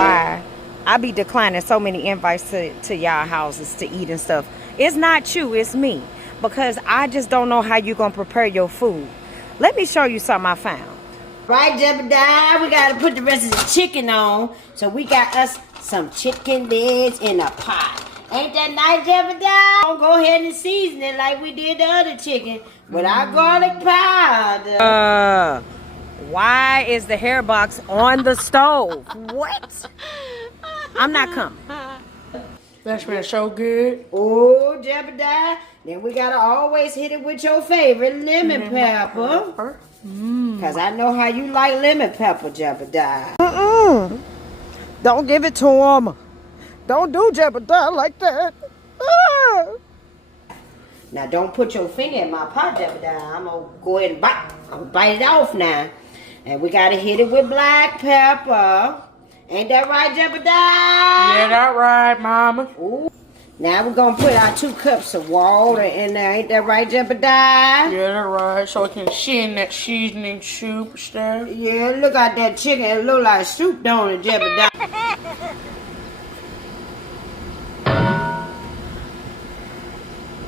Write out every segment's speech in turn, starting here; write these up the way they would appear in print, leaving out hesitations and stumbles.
why I be declining so many invites to y'all houses to eat and stuff. It's not you, it's me. Because I just don't know how you gonna prepare your food. Let me show you something I found. Right, Jebediah, we gotta put the rest of the chicken on. So we got us some chicken legs in a pot. Ain't that nice, Jebediah? Don't go ahead and season it like we did the other chicken with our garlic powder. Why is the hair box on the stove? What? I'm not coming. That smells so good. Oh, Jebediah. Then we gotta always hit it with your favorite lemon pepper. Cause I know how you like lemon pepper, Jebediah. Don't give it to him. Don't do Jebediah like that. Now don't put your finger in my pot, Jebediah. I'm gonna go ahead and bite. I'm gonna bite it off now. And we gotta hit it with black pepper. Ain't that right, Jebediah? Yeah, that right, Mama. Ooh. Now we're gonna put our 2 cups of water in there. Ain't that right, Jebediah? Yeah, that right. So it can send that seasoning soup stuff. Yeah, look at that chicken. It look like soup, don't it, Jebediah?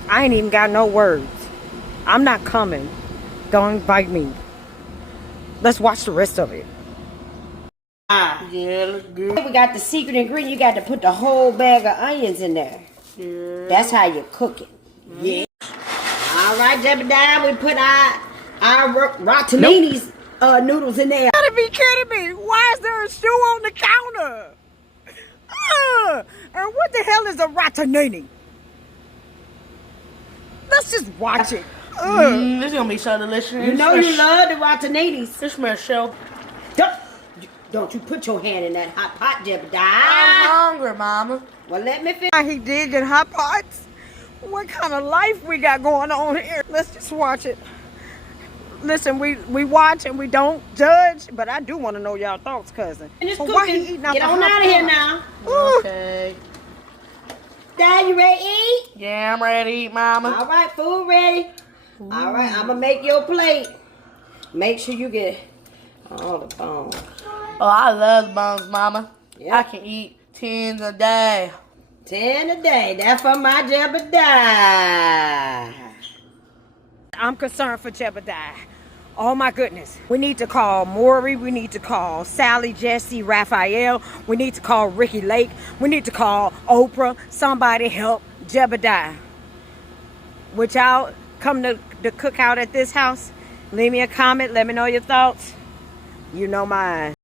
I ain't even got no words. I'm not coming. Don't invite me. Let's watch the rest of it. Yeah, looks good. We got the secret ingredient. You got to put the whole bag of onions in there. Yeah. That's how you cook it. Yeah. All right, Jebediah, we put our rotellini's noodles in there. You gotta be kidding me. Why is there a shoe on the counter? And what the hell is a rotellini? Let's just watch it. This is gonna be so delicious. You know you love the rotellini's. This smells so. Don't you put your hand in that hot pot, Jebediah. I'm hungry, Mama. Well, let me finish. He did in hot pots. What kind of life we got going on here? Let's just watch it. Listen, we watch and we don't judge, but I do want to know y'all thoughts, cousin. Finish So cooking. why he eating out Get the on hot out of here pot? now. Ooh. Okay. Dad, you ready to eat? Yeah, I'm ready to eat, Mama. All right, food ready. All right, I'm going to make your plate. Make sure you get all the bones. Oh, I love the bones, Mama. Yeah. I can eat 10 a day. 10 a day. That's for my Jebediah. I'm concerned for Jebediah. Oh my goodness. We need to call Maury. We need to call Sally, Jesse, Raphael. We need to call Ricky Lake. We need to call Oprah. Somebody help Jebediah. Would y'all come to the cookout at this house? Leave me a comment. Let me know your thoughts. You know mine.